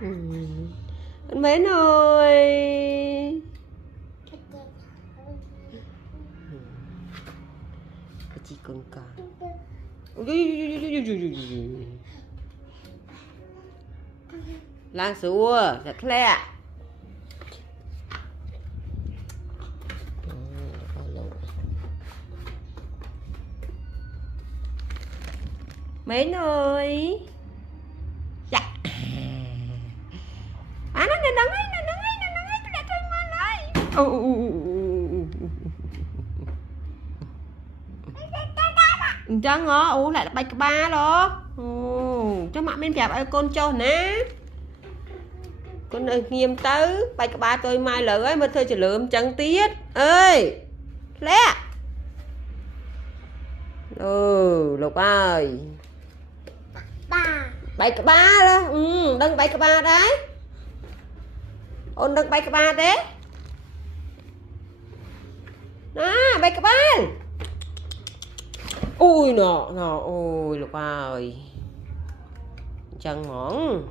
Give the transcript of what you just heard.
Anh Mến ơi. Chị con cò. Lang sủa, thật lẹ. Mến ơi. Dạ. Nó nắng ấy, tôi đã thương con ơi. Chẳng ngó, lại là bạch ba đó. Cho mẹ bên đẹp ơi con cho nè. Con ơi nghiêm tứ, bạch ba tôi mai lỡ ấy mà thôi chỉ lượm chẳng tiết. Ơi. Lẹ. Lục ơi. Bạch ba đó. Đừng bạch ba đấy. Ôn đừng bạch ba đấy. Đó, bạch ba. Ui ôi Lục ơi. Chẳng mỏng.